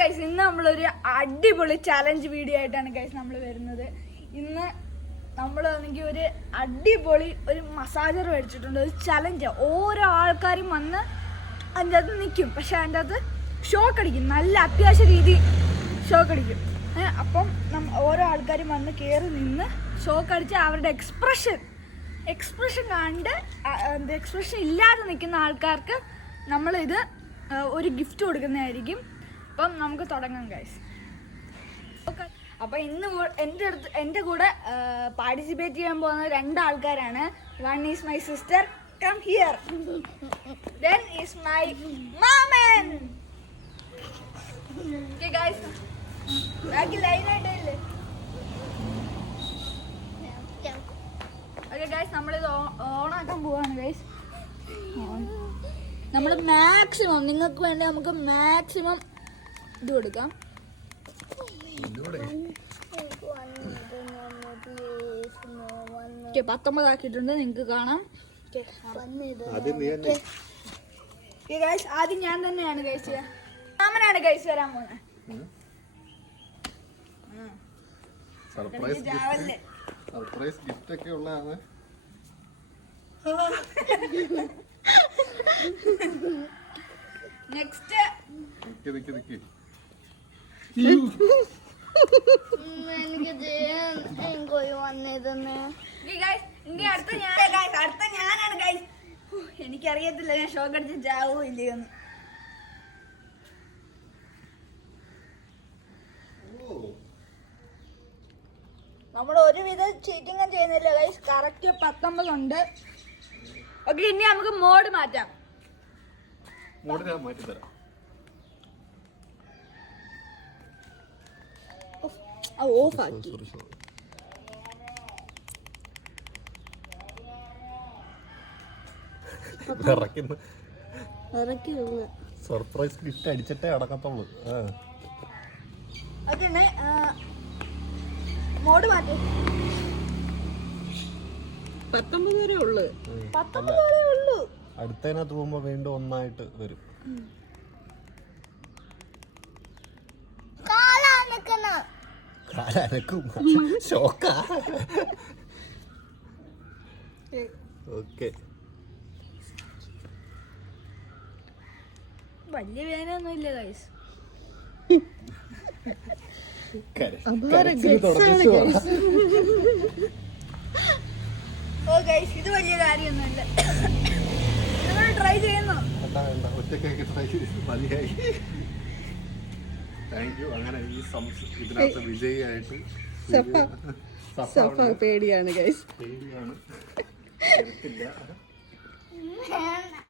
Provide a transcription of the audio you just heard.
Guys ഇന്ന് നമ്മളൊരു അടിപൊളി ചാലഞ്ച് വീഡിയോ ആയിട്ടാണ് ഗൈസ് നമ്മൾ വരുന്നത്. ഇന്ന് നമ്മളാണെങ്കിൽ ഒരു അടിപൊളി ഒരു മസാജർ മേടിച്ചിട്ടുണ്ട്. ഒരു ചലഞ്ച്. ഓരോ ആൾക്കാരും വന്ന് അതിൻ്റെ അകത്ത് നിൽക്കും, പക്ഷെ അതിൻ്റെ അകത്ത് ഷോക്ക് അടിക്കും, നല്ല അത്യാവശ്യ രീതി ഷോക്ക് അടിക്കും. അപ്പം ഓരോ ആൾക്കാരും വന്ന് കയറി നിന്ന് ഷോക്ക് അടിച്ച് അവരുടെ എക്സ്പ്രഷൻ കണ്ട് എക്സ്പ്രഷൻ ഇല്ലാതെ നിൽക്കുന്ന ആൾക്കാർക്ക് നമ്മളിത് ഒരു ഗിഫ്റ്റ് കൊടുക്കുന്നതായിരിക്കും. അപ്പം നമുക്ക് തുടങ്ങാം ഗൈസ്. അപ്പം ഇന്ന് എൻ്റെ കൂടെ പാർട്ടിസിപ്പേറ്റ് ചെയ്യാൻ പോകുന്ന 2 ആൾക്കാരാണ്. One is my sister, come here. Then is my മാമൻ. ഓക്കെ ഗൈസ്, ബാക്കി ലൈനായിട്ടല്ലേ. ഓക്കെ ഗൈസ്, നമ്മളിത് ഓണാക്കാൻ പോവാണ് ഗൈസ്. നമ്മൾ മാക്സിമം നിങ്ങൾക്ക് വേണ്ടി നമുക്ക് മാക്സിമം ഇത് കൊടുക്കാം. 19 ആക്കിയിട്ടുണ്ട്, നിങ്ങൾക്ക് കാണാം. ആദ്യം ഞാൻ തന്നെയാണ് ഗൈസ്. മാമനാണ് ഗൈസ് വരാൻ പോകുന്നത്. സർപ്രൈസ് ഗിഫ്റ്റ് ഒക്കെ ഉള്ളതാണ്. നെക്സ്റ്റ് അടുത്ത ഞാനാണ് ഗൈസ്. എനിക്കറിയത്തില്ല ഞാൻ ഷോക്ക് അടിച്ച് ചാവോ ഇല്ലയോന്ന്. നമ്മൾ ഒരുവിധ ചീറ്റിംഗും ചെയ്യുന്നില്ല ഗൈസ്. കറക്റ്റ് 19 ഉണ്ട്. ഓക്കെ, ഇനി നമുക്ക് മോഡ് മാറ്റാം. ഓഫ് ആക്കി. സർപ്രൈസ് ഗിഫ്റ്റ് അടിച്ചിട്ടേ അടക്കത്തുള്ളൂ. ഓക്കെ, മോഡ് മാറ്റി. 19 വരെ ഉള്ളു. 19 വരെ ഉള്ളു. അടുത്തതിനകത്ത് പോകുമ്പോ വീണ്ടും ഒന്നായിട്ട് വരും. വലിയ വേദനയൊന്നും ഇല്ല ഗൈസ്. ഓ ഗൈസ്, ഇത് വലിയ കാര്യമൊന്നുമില്ല. നിങ്ങൾ ട്രൈ ചെയ്യുന്നു. അങ്ങനെ ഈ ഇതിനകത്ത് വിജയിയായിട്ട് പേടിയാണ് ഗൈസ്. പേടിയാണ്.